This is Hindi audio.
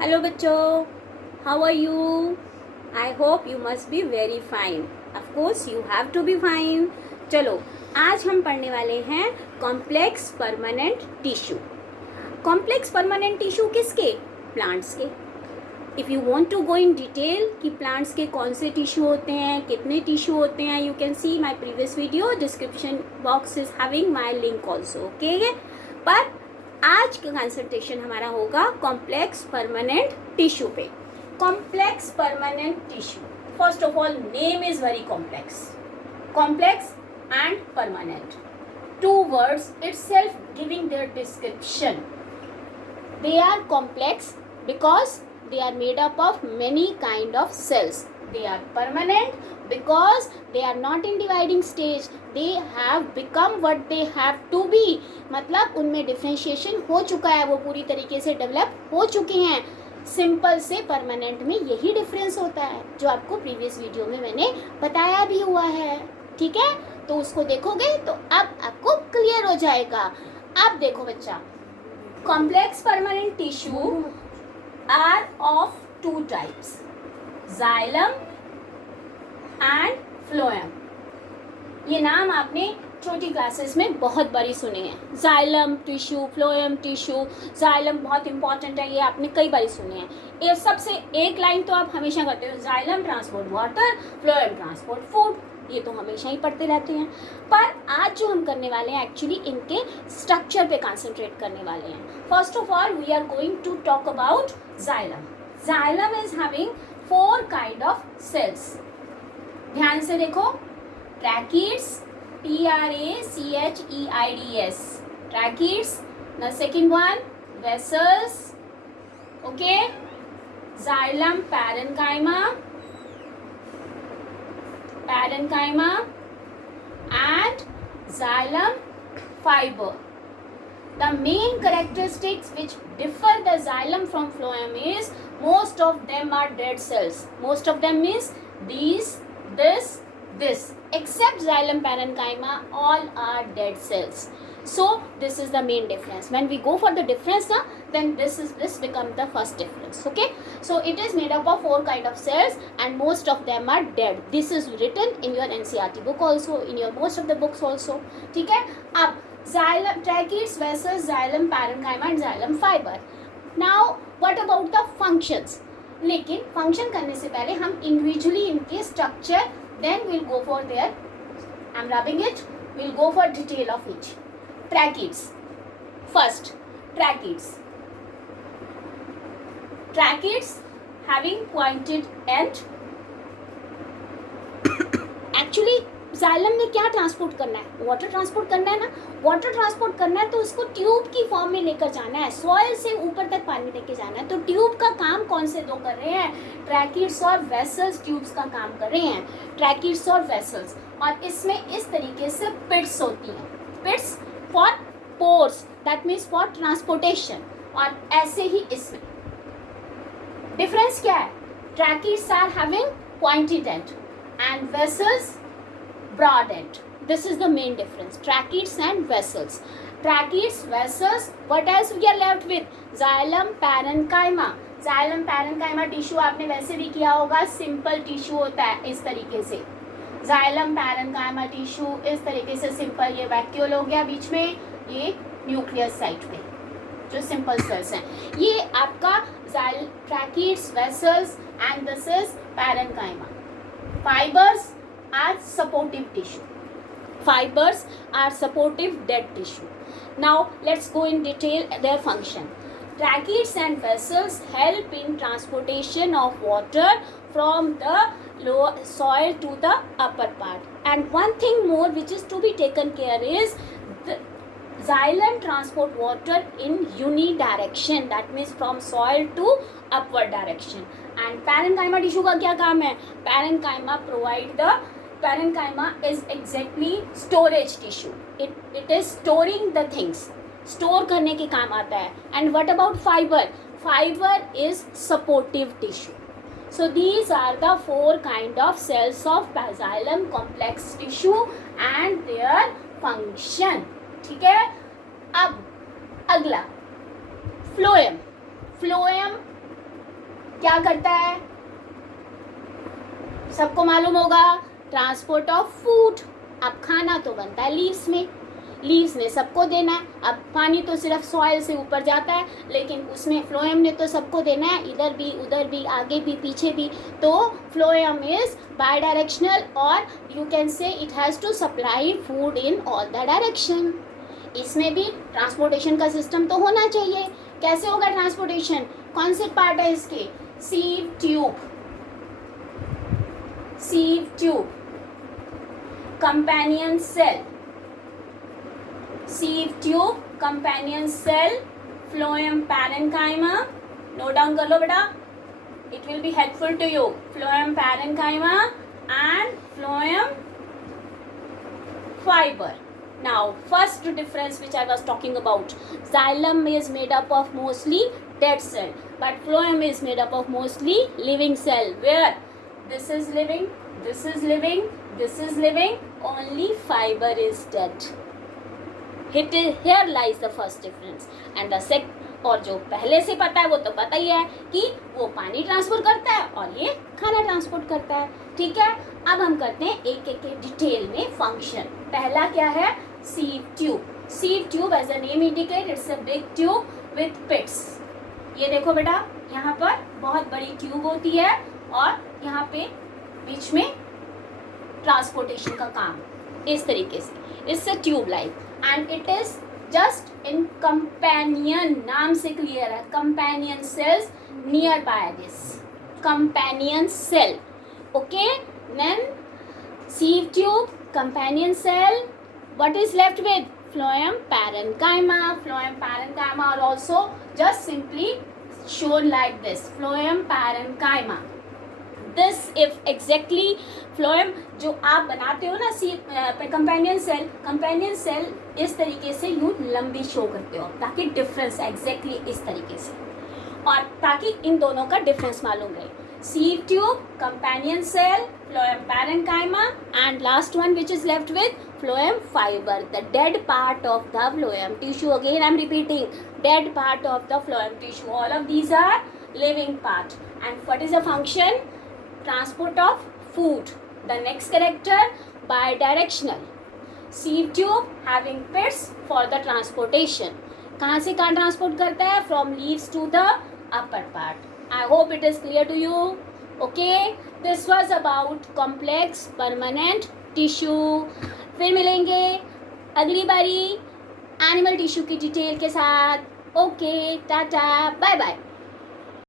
हेलो बच्चों, how are you? I hope you must be very fine. Of course you have to be fine. चलो, आज हम पढ़ने वाले हैं complex permanent tissue. Complex permanent tissue किसके? प्लांट्स के. If you want to go in detail कि प्लांट्स के कौन से टिश्यू होते हैं, कितने टिश्यू होते हैं, you can see my previous video. Description box is having my link also. Okay, पर आज का कंसल्टेशन हमारा होगा कॉम्प्लेक्स परमानेंट टिश्यू पे. Complex permanent tissue, first of all name is very complex and permanent. Two words itself giving their description. They are complex because they are made up of many kind of cells. They are permanent because they are not in dividing stage. They have become what they have to be. मतलब उनमें डिफ्रेंशिएशन हो चुका है, वो पूरी तरीके से डेवलप हो चुके हैं. सिंपल से परमानेंट में यही डिफरेंस होता है जो आपको प्रीवियस वीडियो में मैंने बताया भी हुआ है. ठीक है, तो उसको देखोगे तो अब आपको क्लियर हो जाएगा. अब देखो बच्चा, complex permanent tissue are of two types, xylem and phloem. ये नाम आपने छोटी क्लासेस में बहुत बारी सुने हैं. Xylem tissue, phloem tissue. Xylem बहुत इंपॉर्टेंट है, ये आपने कई बारी सुने हैं. ये सबसे एक लाइन तो आप हमेशा करते हो, xylem transport water, phloem transport food. ये तो हमेशा ही पढ़ते रहते हैं. पर आज जो हम करने वाले हैं एक्चुअली इनके स्ट्रक्चर पे कंसंट्रेट करने वाले हैं. First of all we are going to talk about xylem. Xylem is having 4 kind of sales. ध्यान से देखो, tracheids, TRACHEIDS, tracheids. The second one, vessels. Okay, xylem parenchyma and xylem fiber. The main characteristics which differ the xylem from phloem is most of them are dead cells. Most of them means these, this, except xylem parenchyma, all are dead cells. So this is the main difference. When we go for the difference now, then this becomes the first difference. Okay, so it is made up of 4 kind of cells and most of them are dead. This is written in your NCERT book also, in your most of the books also. ठीक है, अब xylem, tracheids, vessels, xylem parenchyma and xylem fiber. Now what about the functions? लेकिन फंक्शन करने से पहले हम इंडिविजुअली इनके structure, then we'll go for their, I'm rubbing it, we'll go for detail of each. Tracheids. First, tracheids. Tracheids having pointed end. Actually xylem ने क्या ट्रांसपोर्ट करना है? वाटर ट्रांसपोर्ट करना है ना. वाटर ट्रांसपोर्ट करना है तो उसको ट्यूब की फॉर्म में लेकर जाना है, सॉइल से ऊपर तक पानी लेके जाना है. तो ट्यूब का काम कौन से दो कर रहे हैं? ट्रैकीड्स और वेसल्स ट्यूब्स का काम कर रहे हैं. ट्रैकीड्स और वेसल्स. और इसमें इस तरीके से पिट्स होती हैं. Pits for pores, that means for transportation. और ऐसे ही इसमें डिफरेंस क्या है? Tracheids are having pointed end and vessels broad end. This is the main difference, tracheids and vessels. Tracheids, vessels, what else we are left with? Xylem parenchyma. Xylem parenchyma tissue आपने वैसे भी किया होगा, सिंपल टिश्यू होता है इस तरीके से. Xylem parenchyma टिश्यू इस तरीके से सिंपल. ये वैक्यूल हो गया बीच में, ये न्यूक्लियस साइट पे जो सिंपल सेल्स हैं. ये आपका tracheids, vessels and this is parenchyma. Fibers are supportive tissue. Fibers are supportive dead tissue. Now let's go in detail their function. Tracheids and vessels help in transportation of water from the lower soil to the upper part. And one thing more which is to be taken care is the xylem transport water in unidirection, that means from soil to upward direction. And parenchyma tissue का क्या काम है? Parenchyma provide the, parenchyma is exactly storage tissue. It is storing the things, store करने के काम आता है. And what about fiber? Fiber is supportive tissue. So these are the 4 kind of cells of xylem complex tissue and their function. ठीक है, अब अगला फ्लोएम. फ्लोएम क्या करता है, सबको मालूम होगा, ट्रांसपोर्ट ऑफ फूड। अब खाना तो बनता है लीव्स में, लीव्स ने सबको देना है। अब पानी तो सिर्फ सॉइल से ऊपर जाता है, लेकिन उसमें फ्लोएम ने तो सबको देना है, इधर भी उधर भी आगे भी पीछे भी। तो फ्लोएम इज बाई डायरेक्शनल, और you can say it has to supply food in all the direction. इसमें भी ट्रांसपोर्टेशन का सिस्टम तो होना चाहिए। कैसे होगा ट्रांसपोर्टेशन, कौन से पार्ट है इसके, sieve tube, sieve tube, companion cell, sieve tube, companion cell, phloem parenchyma. Note down कर लो बेटा, it will be helpful to you. Phloem parenchyma and phloem fiber. Now first difference which I was talking about, xylem is made up of mostly dead cell, but phloem is made up of mostly living cell, where this is living, this is living, this is living, only fiber is dead. Here lies the first difference and the second. और जो पहले से पता है वो तो पता ही है कि वो पानी ट्रांसपोर्ट करता है और ये खाना ट्रांसपोर्ट करता है। ठीक है, अब हम करते हैं एक एक डिटेल में फंक्शन। पहला क्या है, sieve tube. Sieve tube as a name indicate, it's a big tube with pits. ये देखो बेटा, यहाँ पर बहुत बड़ी ट्यूब होती है और यहाँ पे बीच में ट्रांसपोर्टेशन का काम इस तरीके से, इससे tube like, and it is just in companion, नाम से क्लियर है, companion cells near by this companion cell. Okay, then sieve tube, companion cell, what is left with, phloem parenchyma. Phloem parenchyma are also just simply shown like this, phloem parenchyma. This if exactly phloem जो आप बनाते हो ना कंपेनियन सेल इस तरीके से यूँ लंबी शो करते हो ताकि डिफरेंस एग्जैक्टली इस तरीके से, और ताकि इन दोनों का डिफरेंस मालूम रहे। sieve tube, companion cell, phloem parenchyma, and last one which is left with phloem fiber, the dead part of the phloem tissue. Again I am repeating, dead part of the phloem tissue. All of these are living part. And what is the function? Transport of food. The next character, bidirectional. sieve tube having pits for the transportation. कहाँ से कहाँ ट्रांसपोर्ट करता है? From leaves to the upper part. I hope it is clear to you. Okay, this was about complex permanent tissue. फिर मिलेंगे अगली बारी एनिमल टिश्यू की डिटेल के साथ। Okay, tata, bye bye.